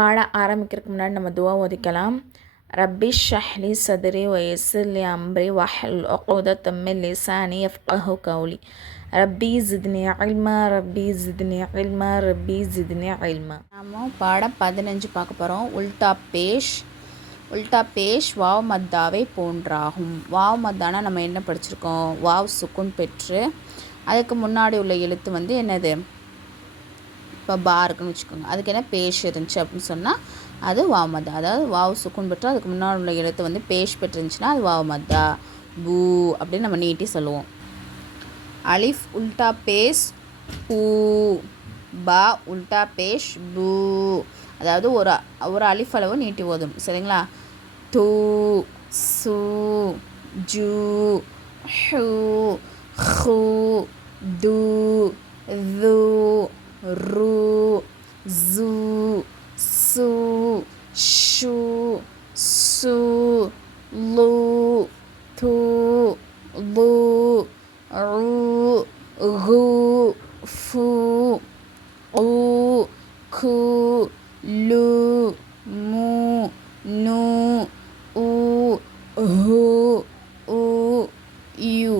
பாட ஆரம்பிக்கிறதுக்கு முன்னாடி நம்ம துவா ஒதுக்கலாம். ரப்பி ஷஹ்லி சதுரி வயசுலி அம்ரி வஹல் ஒகோத லிசானி எஃப்கஹு கவுலி ரப்பி ஜித்னி அல்மா ரப்பி ஜித்னி அல்மா ரப்பி ஜித்னி அல்மா நாம பாடம் பதினஞ்சு பார்க்க போகிறோம் உல்டா பேஷ் உல்டா பேஷ் வாவ் மத்தாவை போன்றாகும். வாவ் மத்தானா நம்ம என்ன படிச்சிருக்கோம்? வாவ் சுக்குன் பெற்று அதுக்கு முன்னாடி உள்ள எழுத்து வந்து என்னது? இப்போ பா இருக்குன்னு வச்சுக்கோங்க. அதுக்கு என்ன பேஷ் இருந்துச்சு அப்படின்னு சொன்னால் அது வாமதா அதாவது வாவ் சுக்குன் பெற்று அதுக்கு முன்னாடி உள்ள எழுத்து வந்து பேஷ் பெற்றுருந்துச்சுன்னா அது வாவ் பூ அப்படின்னு நம்ம நீட்டி சொல்லுவோம். அலிஃப் உல்டா பேஸ் பூ. பா உல்டா பேஷ் பூ. அதாவது ஒரு ஒரு அலிஃப் அளவு நீட்டி ஓதும். சரிங்களா? தூ சு ஜூ ஹூ ஹூ து து. ரு ஜு சு ஷு சு லு து லு ரு கு ஃபு உ கு லு மு நு உ ஹு உ யு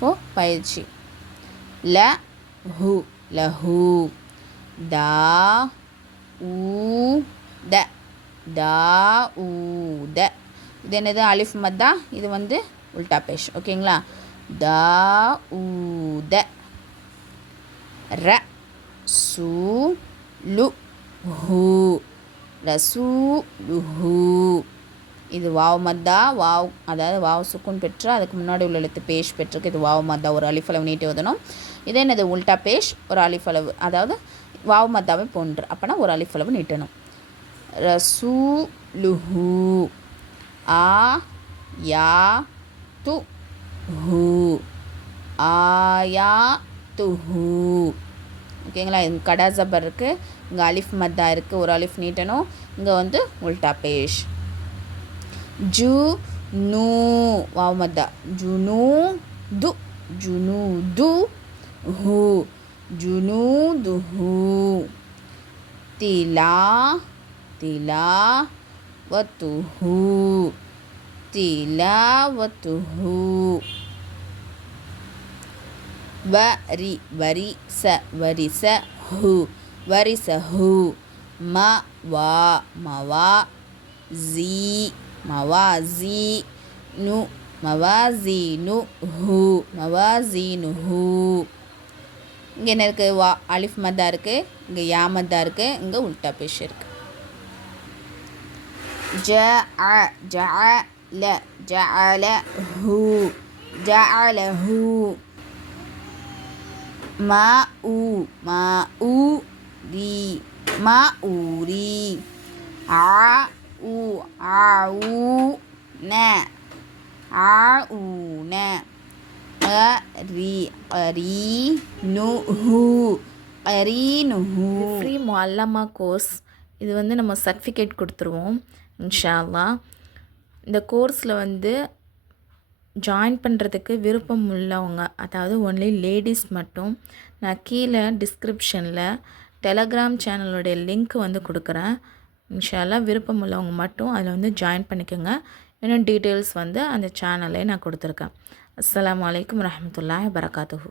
ஓ பயிற்சி ல ஹு லஹு தா ஊ த தா ஊ த. இது என்னது? அலிஃப் மத்தா இது வந்து உல்டா பேஷ். ஓகேங்களா? தா ஊ த. ர சு லு ஹு. ரசூ இது வாவ் மத்தா வாவ் அதாவது வாவ் சுக்குன் பெற்று அதுக்கு முன்னாடி உள்ள எழுத்து பேஷ் பெற்றுக்கு இது வாவ் மத்தா ஒரு அலிஃபளவு நீட்டி ஓதணும். இதே என்னது? உல்டா பேஷ் ஒரு அலிஃபளவு அதாவது வாவ் மத்தாவை போன்று. அப்போனா ஒரு அலிஃபளவு நீட்டணும். ரசூ லுஹு ஆ யா து ஹூ ஆயா துஹூ ஓகேங்களா? இங்கே கடா ஜபர் இருக்குது இங்கே அலிஃப் மத்தா இருக்குது ஒரு அலிஃப் நீட்டணும். இங்கே வந்து உல்டா பேஷ். ஜு நூ வாவ் மத்தா ஜுனூ து ஜுனூ து ஹூ ஜுனூ து ஹூ திலா திலா வத்துஹூ திலா வத்துஹூ வரி வரி ச வரி ச ஹு வரி மவாசீனு மவாசீனு ஜீ நு ஹூ மவாசீனு நு ஹூ இங்கே என்ன இருக்குது வா அலிஃப் மதா இருக்குது இங்கே யா மதா இருக்குது இங்கே உல்டா பேஷ் இருக்குது ஜ அ ஜ ல ஜ ல ஹூ ஜ ல ஹூ மா உ மா உ ரி மா உ ரி ஆ உ ஆ ஊ ந ஆ ஊ ந அ ரி அரி நு ஹூ அரி நு ஹூ. ஃப்ரீ முல்லமா கோர்ஸ் இது வந்து நம்ம சர்டிஃபிகேட் கொடுத்துருவோம் இன்ஷால்லா இந்த கோர்ஸில் வந்து ஜாயின் பண்ணுறதுக்கு விருப்பம் உள்ளவங்க அதாவது ஒன்லி லேடிஸ் மட்டும் நான் கீழே டிஸ்கிரிப்ஷனில் டெலகிராம் சேனலுடைய லிங்க் வந்து கொடுக்குறேன். இன்ஷாலாக விருப்பம் உள்ளவங்க மட்டும் அதில் வந்து ஜாயின் பண்ணிக்கோங்க. இன்னும் டீட்டெயில்ஸ் வந்து அந்த சேனல்லே நான் கொடுத்துருக்கேன். அஸ்லாம் வலைக்கம் வரஹமத்துல்லாஹி வரகாத்துஹூ